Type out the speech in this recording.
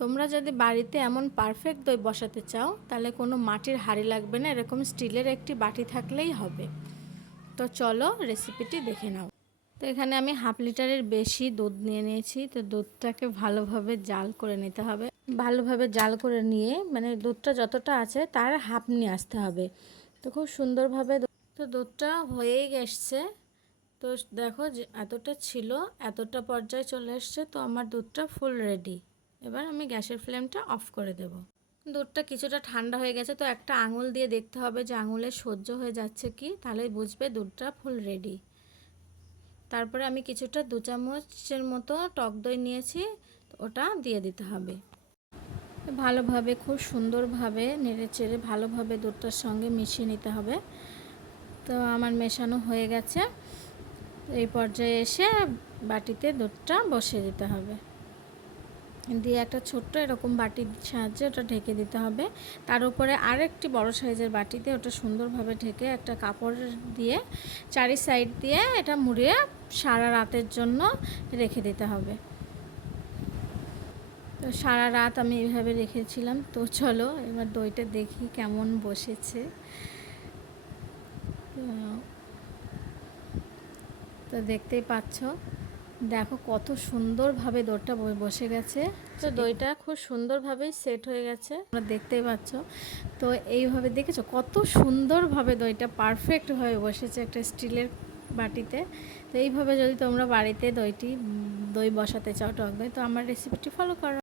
তোমরা যদি বাড়িতে এমন পারফেক্ট দই বসাতে চাও তাহলে কোনো মাটির হাঁড়ি লাগবে না, এরকম স্টিলের একটি বাটি থাকলেই হবে। তো চলো রেসিপিটি দেখে নাও। তো এখানে আমি 1/2 লিটারের বেশি দুধ নিয়ে নিয়েছি। তো দুধটাকে ভালোভাবে জাল করে নিতে হবে। ভালোভাবে জাল করে নিয়ে মানে দুধটা যতটা আছে তার হাফ নিয়ে আসতে হবে। তো খুব সুন্দরভাবে তো দুধটা হয়েই এসছে। তো দেখো যে এতটা ছিল, এতটা পর্যায়ে চলে এসছে। তো আমার দুধটা ফুল রেডি। এবার আমি গ্যাসের ফ্লেমটা অফ করে দেব। দুধটা কিছুটা ঠান্ডা হয়ে গেছে। তো একটা আঙুল দিয়ে দেখতে হবে যে আঙুলে সহ্য হয়ে যাচ্ছে কি, তাহলেই বুঝবে দুধটা ফুল রেডি। তারপরে আমি কিছুটা 2 চামচের মতো টক দই নিয়েছি, ওটা দিয়ে দিতে হবে। ভালোভাবে খুব সুন্দরভাবে নেড়েচেড়ে ভালোভাবে দুধটার সঙ্গে মিশিয়ে নিতে হবে। তো আমার মেশানো হয়ে গেছে। এই পর্যায়ে এসে বাটিতে দুধটা বসিয়ে দিতে হবে, দিয়ে একটা ছোট্ট এরকম বাটির সাহায্যে ওটা ঢেকে দিতে হবে। তার উপরে আরেকটি বড় সাইজের বাটিতে ওটা সুন্দরভাবে ঢেকে একটা কাপড় দিয়ে চারি সাইড দিয়ে এটা মুড়িয়ে সারা রাতের জন্য রেখে দিতে হবে। তো সারা রাত আমি এইভাবে রেখেছিলাম। তো চলো এবার দইটা দেখি কেমন বসেছে। তো দেখতেই পাচ্ছ, দেখো কত সুন্দরভাবে দইটা বসে গেছে। তো দইটা খুব সুন্দরভাবেই সেট হয়ে গেছে, তোমরা দেখতেই পাচ্ছ। তো এইভাবে দেখেছো কত সুন্দরভাবে দইটা পারফেক্টভাবে বসেছে একটা স্টিলের বাটিতে। তো এইভাবে যদি তোমরা বাড়িতে দই বসাতে চাও টক দই, তো আমার রেসিপিটি ফলো করো।